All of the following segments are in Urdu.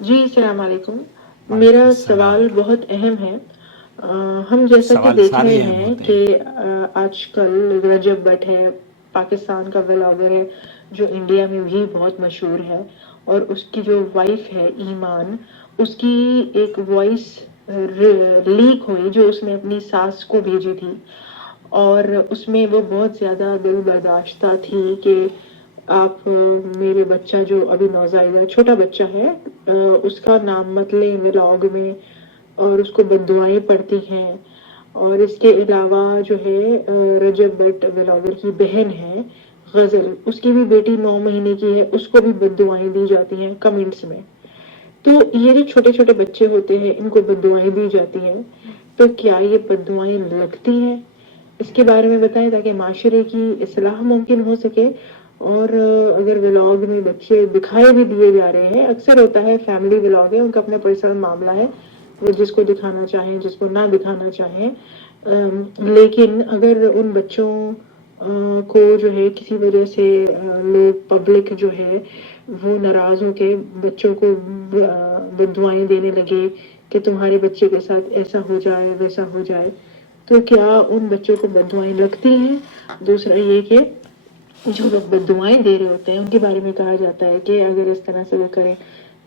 جی السلام علیکم. وعلیکم میرا السلام. سوال بہت اہم ہے. ہم جیسا کہ سوال دیکھ سارے رہے اہم ہیں ہوتے کہ ہیں. آج کل رجب بٹ ہے، پاکستان کا ولاگر ہے جو انڈیا میں بھی بہت مشہور ہے، اور اس کی جو وائف ہے ایمان، اس کی ایک وائس لیک ہوئی جو اس نے اپنی ساس کو بھیجی تھی، اور اس میں وہ بہت زیادہ دل برداشتہ تھی کہ آپ میرے بچہ جو ابھی نوزائیدہ چھوٹا بچہ ہے اس کا نام مت لیں ولاگ میں، اور اس کو بد دعائیں پڑتی ہیں. اور اس کے علاوہ جو ہے رجب بٹ ولاگر کی بہن ہے غزل، اس کی بھی بیٹی 9 مہینے کی ہے، اس کو بھی بد دعائیں دی جاتی ہیں کمنٹس میں. تو یہ جو چھوٹے چھوٹے بچے ہوتے ہیں ان کو بد دعائیں دی جاتی ہیں، تو کیا یہ بد دعائیں لگتی ہیں؟ اس کے بارے میں بتائیں تاکہ معاشرے کی اصلاح ممکن ہو سکے. اور اگر ولاگ میں بچے دکھائے بھی دیے جا رہے ہیں، اکثر ہوتا ہے فیملی ولاگ ہے، ان کا اپنا پرسنل معاملہ ہے، وہ جس کو دکھانا چاہیں جس کو نہ دکھانا چاہیں، لیکن اگر ان بچوں کو جو ہے کسی وجہ سے لوگ پبلک جو ہے وہ ناراض ہو کے بچوں کو بد دعائیں دینے لگے کہ تمہارے بچے کے ساتھ ایسا ہو جائے ویسا ہو جائے، تو کیا ان بچوں کو بد دعائیں لگتی ہیں؟ دوسرا یہ کہ جو لوگ بد دعائیں دے رہے ہوتے ہیں ان کے بارے میں کہا جاتا ہے کہ اگر اس طرح سے وہ کریں،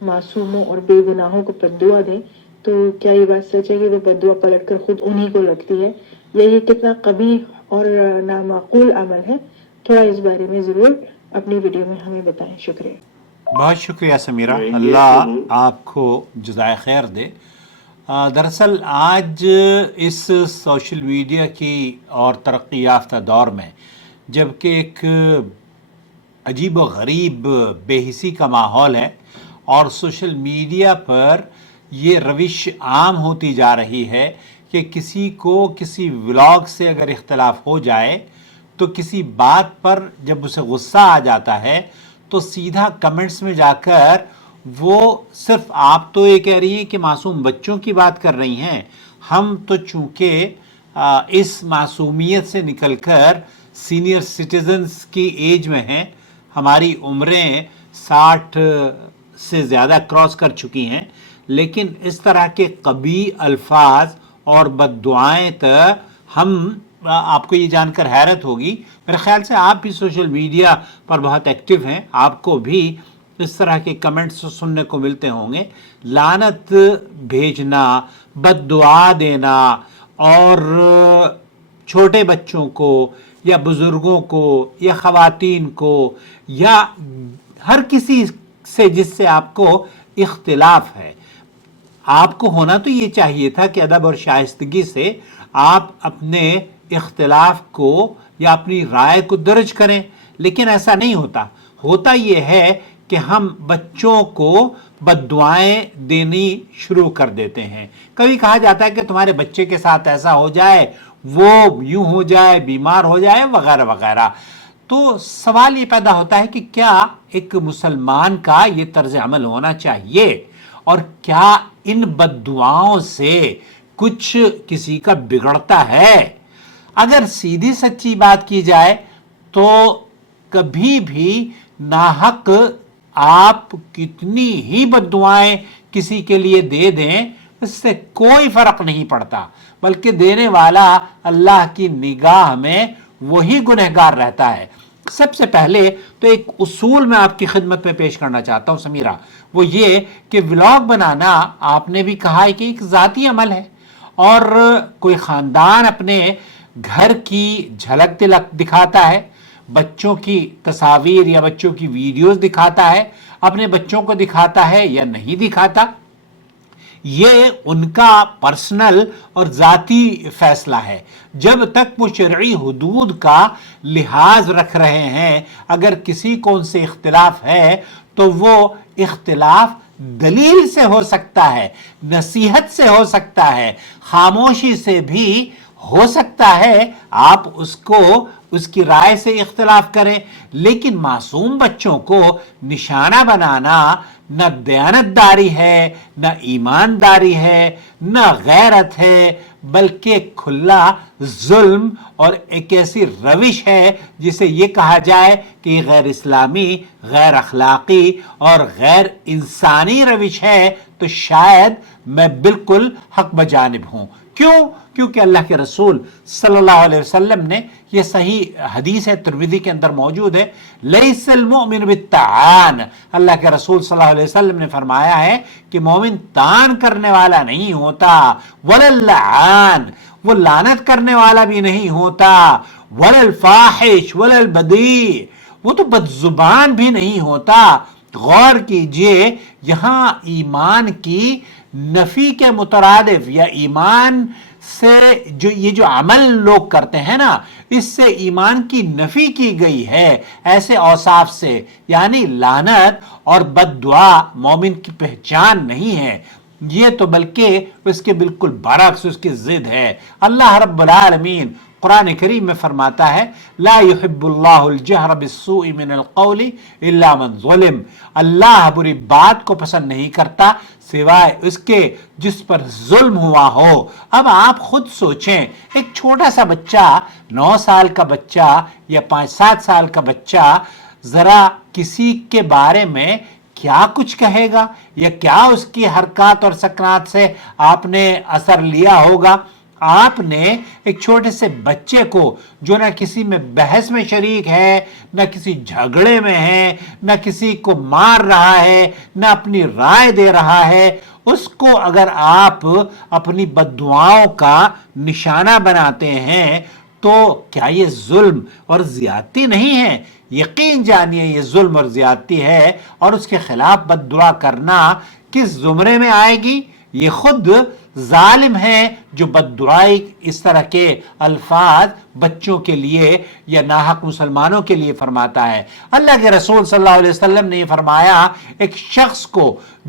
معصوموں اور بے گناہوں کو بد دعا دیں، تو کیا یہ بات سچ ہے کہ وہ بد دعا پلٹ کر خود انہی کو لگتی ہے، یا یہ کتنا قبیح اور نامعقول عمل ہے؟ تھوڑا اس بارے میں ضرور اپنی ویڈیو میں ہمیں بتائیں. شکریہ. بہت شکریہ سمیرہ، اللہ آپ کو جزائے خیر دے. دراصل آج اس سوشل میڈیا کی اور ترقی یافتہ دور میں جبکہ ایک عجیب و غریب بے حسی کا ماحول ہے اور سوشل میڈیا پر یہ روش عام ہوتی جا رہی ہے کہ کسی کو کسی ولاگ سے اگر اختلاف ہو جائے تو کسی بات پر جب اسے غصہ آ جاتا ہے تو سیدھا کمنٹس میں جا کر وہ صرف آپ تو یہ کہہ رہی ہیں کہ معصوم بچوں کی بات کر رہی ہیں، ہم تو چونکہ اس معصومیت سے نکل کر سینئر سٹیزنز کی ایج میں ہیں، ہماری عمریں 60 سے زیادہ کراس کر چکی ہیں، لیکن اس طرح کے قبیح الفاظ اور بد دعائیں تو ہم آپ کو یہ جان کر حیرت ہوگی، میرے خیال سے آپ بھی سوشل میڈیا پر بہت ایکٹیو ہیں، آپ کو بھی اس طرح کے کمنٹس سننے کو ملتے ہوں گے. لعنت بھیجنا، بد دعا دینا اور چھوٹے بچوں کو یا بزرگوں کو یا خواتین کو یا ہر کسی سے جس سے آپ کو اختلاف ہے، آپ کو ہونا تو یہ چاہیے تھا کہ ادب اور شائستگی سے آپ اپنے اختلاف کو یا اپنی رائے کو درج کریں، لیکن ایسا نہیں ہوتا. ہوتا یہ ہے کہ ہم بچوں کو بد دعائیں دینی شروع کر دیتے ہیں. کبھی کہا جاتا ہے کہ تمہارے بچے کے ساتھ ایسا ہو جائے، وہ یوں ہو جائے، بیمار ہو جائے وغیرہ وغیرہ. تو سوال یہ پیدا ہوتا ہے کہ کیا ایک مسلمان کا یہ طرز عمل ہونا چاہیے، اور کیا ان بد دعاؤں سے کچھ کسی کا بگڑتا ہے؟ اگر سیدھی سچی بات کی جائے تو کبھی بھی ناحق آپ کتنی ہی بد دعائیں کسی کے لیے دے دیں اس سے کوئی فرق نہیں پڑتا، بلکہ دینے والا اللہ کی نگاہ میں وہی گنہگار رہتا ہے. سب سے پہلے تو ایک اصول میں آپ کی خدمت میں پیش کرنا چاہتا ہوں سمیرہ، وہ یہ کہ ولاگ بنانا آپ نے بھی کہا ہے کہ ایک ذاتی عمل ہے، اور کوئی خاندان اپنے گھر کی جھلک دکھاتا ہے، بچوں کی تصاویر یا بچوں کی ویڈیوز دکھاتا ہے، اپنے بچوں کو دکھاتا ہے یا نہیں دکھاتا، یہ ان کا پرسنل اور ذاتی فیصلہ ہے. جب تک وہ شرعی حدود کا لحاظ رکھ رہے ہیں، اگر کسی کو ان سے اختلاف ہے تو وہ اختلاف دلیل سے ہو سکتا ہے، نصیحت سے ہو سکتا ہے، خاموشی سے بھی ہو سکتا ہے. آپ اس کو اس کی رائے سے اختلاف کریں، لیکن معصوم بچوں کو نشانہ بنانا، نہ دیانتداری ہے، نہ ایمانداری ہے، نہ غیرت ہے، بلکہ کھلا ظلم اور ایک ایسی روش ہے جسے یہ کہا جائے کہ یہ غیر اسلامی، غیر اخلاقی اور غیر انسانی روش ہے، تو شاید میں بالکل حق بجانب ہوں۔ کیوں؟ کیونکہ اللہ کے رسول صلی اللہ علیہ وسلم نے، یہ صحیح حدیث ہے، ترمذی کے اندر موجود ہے، لیس المؤمن بالطعان، اللہ کے رسول صلی اللہ علیہ وسلم نے فرمایا ہے کہ مومن طعن کرنے والا نہیں ہوتا، ولا اللعان، وہ لعنت کرنے والا بھی نہیں ہوتا، ولا الفاحش ولا البذیء، وہ تو بد زبان بھی نہیں ہوتا۔ غور کیجئے، یہاں ایمان کی نفی کے مترادف یا ایمان سے جو عمل لوگ کرتے ہیں نا، اس سے ایمان کی نفی کی گئی ہے ایسے اوصاف سے، یعنی لعنت اور بد دعا مومن کی پہچان نہیں ہے، یہ تو بلکہ اس کے بالکل برعکس، اس کی ضد ہے۔ اللہ رب العالمین قرآن کریم میں فرماتا ہے، لا يحب اللہ الجہر بالسوء من القول الا من ظلم، اللہ بری بات کو پسند نہیں کرتا سوائے اس کے جس پر ظلم ہوا ہو۔ اب آپ خود سوچیں، ایک چھوٹا سا بچہ، 9 سال کا بچہ یا 5-7 سال کا بچہ، ذرا کسی کے بارے میں کیا کچھ کہے گا، یا کیا اس کی حرکات اور سکنات سے آپ نے اثر لیا ہوگا۔ آپ نے ایک چھوٹے سے بچے کو جو نہ کسی میں بحث میں شریک ہے، نہ کسی جھگڑے میں ہے، نہ کسی کو مار رہا ہے، نہ اپنی رائے دے رہا ہے، اس کو اگر آپ اپنی بد دعاؤں کا نشانہ بناتے ہیں تو کیا یہ ظلم اور زیادتی نہیں ہے؟ یقین جانیے یہ ظلم اور زیادتی ہے، اور اس کے خلاف بد دعا کرنا کس زمرے میں آئے گی؟ یہ خود ظالم ہے جو بد دعائی اس طرح کے الفاظ بچوں کے لیے یا ناحق مسلمانوں کے لیے فرماتا ہے۔ اللہ کے رسول صلی اللہ علیہ وسلم نے یہ فرمایا ایک شخص کو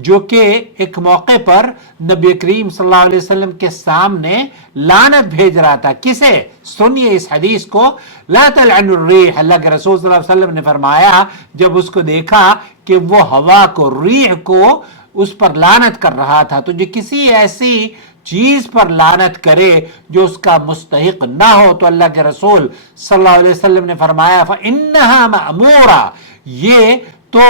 جو کہ ایک موقع پر نبی کریم صلی اللہ علیہ وسلم کے سامنے لعنت بھیج رہا تھا۔ کسے؟ سنیے اس حدیث کو، لا تلعن الریح، اللہ کے رسول صلی اللہ علیہ وسلم نے فرمایا جب اس کو دیکھا کہ وہ ہوا کو، ریح کو اس پر لعنت کر رہا تھا، تو جو کسی ایسی چیز پر لعنت کرے جو اس کا مستحق نہ ہو، تو اللہ کے رسول صلی اللہ علیہ وسلم نے فرمایا فَإِنَّهَا مَأْمُورَةٌ، یہ تو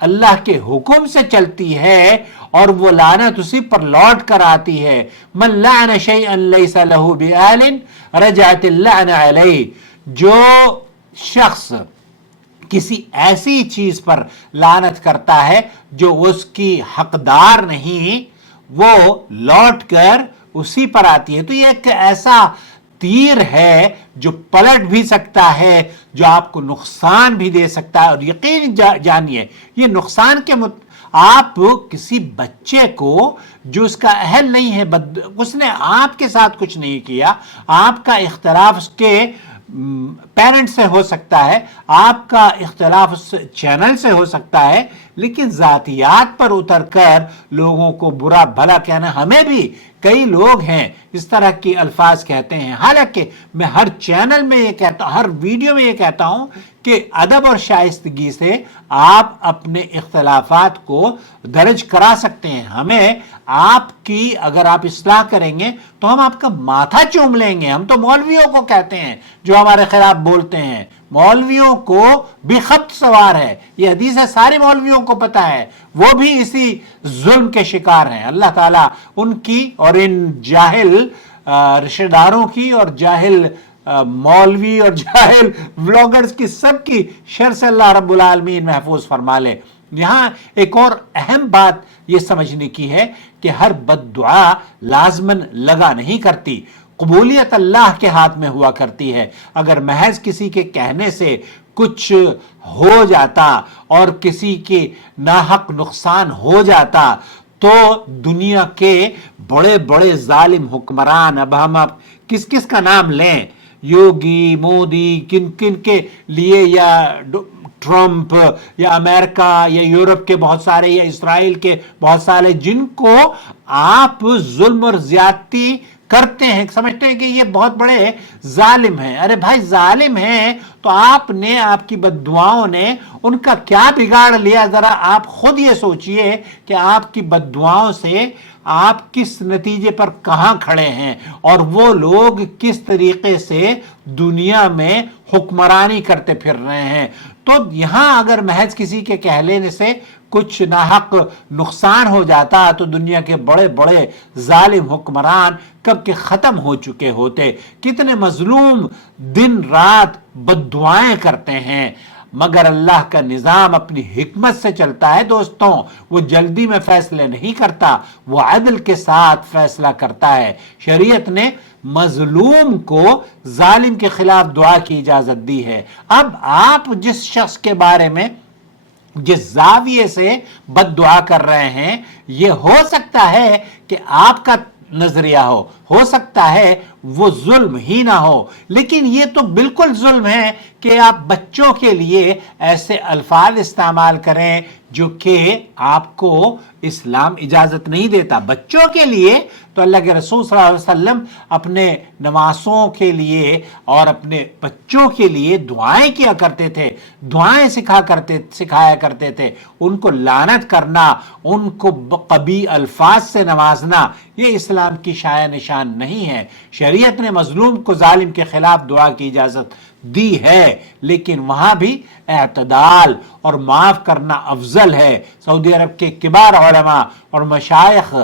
اللہ کے حکم سے چلتی ہے اور وہ لعنت اسی پر لوٹ کر آتی ہے۔ مَنْ لَعْنَ شَيْئًا لَيْسَ لَهُ بِآلٍ رَجَعَتِ اللَّعْنَ عَلَيْهِ، جو شخص کسی ایسی چیز پر لعنت کرتا ہے جو اس کی حقدار نہیں، وہ لوٹ کر اسی پر آتی ہے۔ تو یہ ایک ایسا تیر ہے جو پلٹ بھی سکتا ہے، جو آپ کو نقصان بھی دے سکتا ہے، اور یقین جانیے یہ نقصان کے آپ کسی بچے کو جو اس کا اہل نہیں ہے، اس نے آپ کے ساتھ کچھ نہیں کیا، آپ کا اختلاف اس کے پیرنٹ سے ہو سکتا ہے، آپ کا اختلاف اس چینل سے ہو سکتا ہے، لیکن ذاتیات پر اتر کر لوگوں کو برا بھلا کہنا، ہمیں بھی کئی لوگ ہیں اس طرح کی الفاظ کہتے ہیں۔ حالانکہ میں ہر چینل میں یہ کہتا ہوں، ہر ویڈیو میں یہ کہتا ہوں کہ ادب اور شائستگی سے آپ اپنے اختلافات کو درج کرا سکتے ہیں۔ ہمیں آپ کی اگر آپ اصلاح کریں گے تو ہم آپ کا ماتھا چوم لیں گے۔ ہم تو مولویوں کو کہتے ہیں جو ہمارے خلاف بولتے ہیں، مولویوں کو بھی خط سوار ہے، یہ حدیث ہے، سارے مولویوں کو پتا ہے، وہ بھی اسی ظلم کے شکار ہیں۔ اللہ تعالیٰ ان کی اور ان جاہل رشتہ داروں کی اور جاہل مولوی اور جاہل ولاگرز کی سب کی شر سے اللہ رب العالمین محفوظ فرما لے۔ یہاں ایک اور اہم بات یہ سمجھنے کی ہے کہ ہر بد دعا لازماً لگا نہیں کرتی، قبولیت اللہ کے ہاتھ میں ہوا کرتی ہے۔ اگر محض کسی کے کہنے سے کچھ ہو جاتا اور کسی کے ناحق نقصان ہو جاتا تو دنیا کے بڑے بڑے ظالم حکمران، اب ہم کس کس کا نام لیں، یوگی، مودی، کن کن کے لیے، یا ٹرمپ، یا امریکہ، یا یورپ کے بہت سارے، یا اسرائیل کے بہت سارے، جن کو آپ ظلم اور زیادتی کرتے ہیں, سمجھتے ہیں کہ یہ بہت بڑے ظالم ہیں. ارے بھائی ظالم ہیں تو آپ نے, آپ کی بد دعاؤں نے ان کا کیا بگاڑ لیا؟ ذرا آپ خود یہ سوچئے کہ آپ کی بد دعاؤں سے آپ کس نتیجے پر کہاں کھڑے ہیں, اور وہ لوگ کس طریقے سے دنیا میں حکمرانی کرتے پھر رہے ہیں. تو یہاں اگر محض کسی کے کہہ لینے سے کچھ ناحق نقصان ہو جاتا تو دنیا کے بڑے بڑے ظالم حکمران کب کے ختم ہو چکے ہوتے. کتنے مظلوم دن رات بد دعائیں کرتے ہیں, مگر اللہ کا نظام اپنی حکمت سے چلتا ہے دوستوں. وہ جلدی میں فیصلے نہیں کرتا, وہ عدل کے ساتھ فیصلہ کرتا ہے. شریعت نے مظلوم کو ظالم کے خلاف دعا کی اجازت دی ہے. اب آپ جس شخص کے بارے میں, جس زاویے سے بد دعا کر رہے ہیں, یہ ہو سکتا ہے کہ آپ کا نظریہ ہو سکتا ہے وہ ظلم ہی نہ ہو, لیکن یہ تو بالکل ظلم ہے کہ آپ بچوں کے لیے ایسے الفاظ استعمال کریں جو کہ آپ کو اسلام اجازت نہیں دیتا. بچوں کے لیے تو اللہ کے رسول صلی اللہ علیہ وسلم اپنے نواسوں کے لیے اور اپنے بچوں کے لیے دعائیں کیا کرتے تھے, دعائیں سکھایا کرتے تھے. ان کو لعنت کرنا, ان کو قبیح الفاظ سے نوازنا, یہ اسلام کی شایع نشان نہیں ہے. شریعت نے مظلوم کو ظالم کے خلاف دعا کی اجازت دی ہے, لیکن وہاں بھی اعتدال اور معاف کرنا افضل ہے. سعودی عرب کے کبار علماء اور مشائخ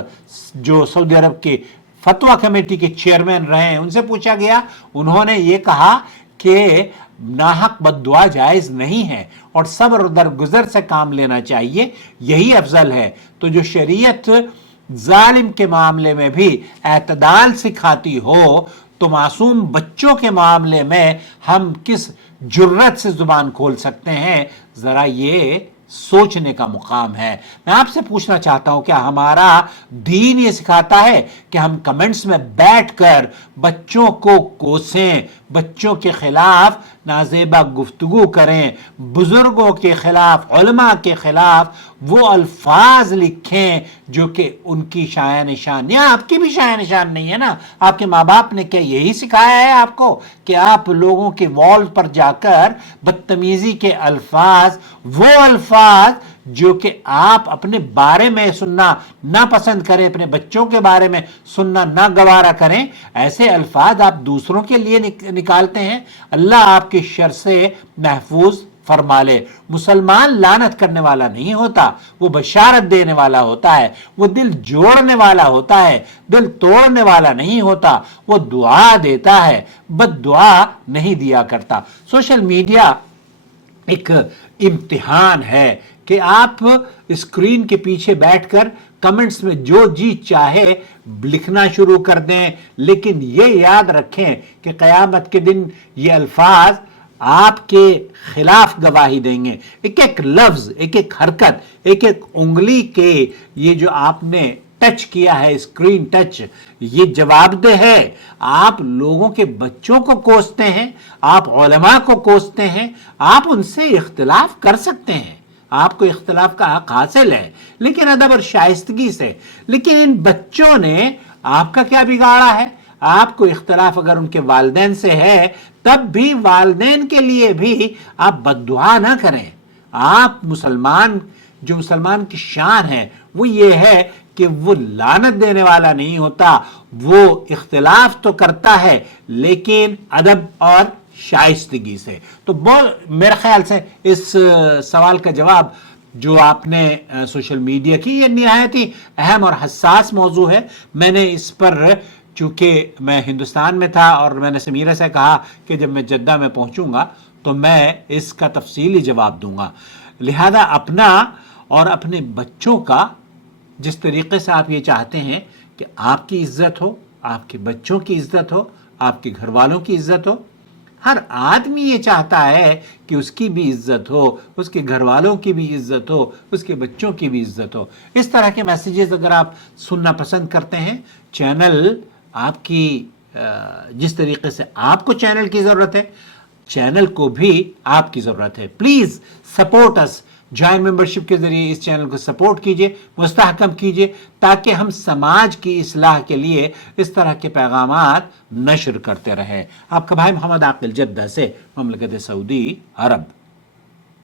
جو سعودی عرب کے فتویٰ کمیٹی کے چیئرمین رہے ہیں, ان سے پوچھا گیا, انہوں نے یہ کہا کہ ناحق بد دعا جائز نہیں ہے اور صبر و درگزر سے کام لینا چاہیے, یہی افضل ہے. تو جو شریعت ظالم کے معاملے میں بھی اعتدال سکھاتی ہو تو معصوم بچوں کے معاملے میں ہم کس جرت سے زبان کھول سکتے ہیں؟ ذرا یہ سوچنے کا مقام ہے. میں آپ سے پوچھنا چاہتا ہوں, کیا ہمارا دین یہ سکھاتا ہے کہ ہم کمنٹس میں بیٹھ کر بچوں کو کوسیں, بچوں کے خلاف نازیبا گفتگو کریں, بزرگوں کے خلاف, علماء کے خلاف وہ الفاظ لکھیں جو کہ ان کی شایع نشان یا آپ کی بھی شایع نشان نہیں ہے نا؟ آپ کے ماں باپ نے کیا یہی سکھایا ہے آپ کو کہ آپ لوگوں کے وال پر جا کر بدتمیزی کے الفاظ, وہ الفاظ جو کہ آپ اپنے بارے میں سننا نہ پسند کریں, اپنے بچوں کے بارے میں سننا نہ گوارا کریں, ایسے الفاظ آپ دوسروں کے لیے نکالتے ہیں؟ اللہ آپ کی شر سے محفوظ فرما لے. مسلمان لعنت کرنے والا نہیں ہوتا, وہ بشارت دینے والا ہوتا ہے, وہ دل جوڑنے والا ہوتا ہے, دل توڑنے والا نہیں ہوتا, وہ دعا دیتا ہے, بد دعا نہیں دیا کرتا. سوشل میڈیا ایک امتحان ہے کہ آپ اسکرین کے پیچھے بیٹھ کر کمنٹس میں جو جی چاہے لکھنا شروع کر دیں, لیکن یہ یاد رکھیں کہ قیامت کے دن یہ الفاظ آپ کے خلاف گواہی دیں گے. ایک ایک لفظ, ایک ایک حرکت, ایک ایک انگلی کے یہ جو آپ نے ٹچ کیا ہے, اسکرین ٹچ, یہ جواب دہ ہے. آپ لوگوں کے بچوں کو کوستے ہیں, آپ علماء کو کوستے ہیں, آپ ان سے اختلاف کر سکتے ہیں, آپ کو اختلاف کا حق حاصل ہے, لیکن ادب اور شائستگی سے. لیکن ان بچوں نے آپ کا کیا بگاڑا ہے؟ آپ کو اختلاف اگر ان کے والدین سے ہے تب بھی والدین کے لیے بھی آپ بد دعا نہ کریں. آپ مسلمان, جو مسلمان کی شان ہے وہ یہ ہے کہ وہ لعنت دینے والا نہیں ہوتا, وہ اختلاف تو کرتا ہے لیکن ادب اور شائستگی سے. تو میرے خیال سے اس سوال کا جواب جو آپ نے سوشل میڈیا کی, یہ نہایت ہی اہم اور حساس موضوع ہے. میں نے اس پر, چونکہ میں ہندوستان میں تھا اور میں نے سمیرہ سے کہا کہ جب میں جدہ میں پہنچوں گا تو میں اس کا تفصیلی جواب دوں گا, لہذا اپنا اور اپنے بچوں کا جس طریقے سے آپ یہ چاہتے ہیں کہ آپ کی عزت ہو, آپ کے بچوں کی عزت ہو, آپ کے گھر والوں کی عزت ہو, ہر آدمی یہ چاہتا ہے کہ اس کی بھی عزت ہو, اس کے گھر والوں کی بھی عزت ہو, اس کے بچوں کی بھی عزت ہو. اس طرح کے میسیجز اگر آپ سننا پسند کرتے ہیں, چینل آپ کی, جس طریقے سے آپ کو چینل کی ضرورت ہے, چینل کو بھی آپ کی ضرورت ہے. پلیز سپورٹ اس, جوائن ممبرشپ کے ذریعے اس چینل کو سپورٹ کیجئے، مستحکم کیجئے، تاکہ ہم سماج کی اصلاح کے لیے اس طرح کے پیغامات نشر کرتے رہیں۔ آپ کا بھائی محمد عاقل، جدہ سے، مملکت سعودی عرب۔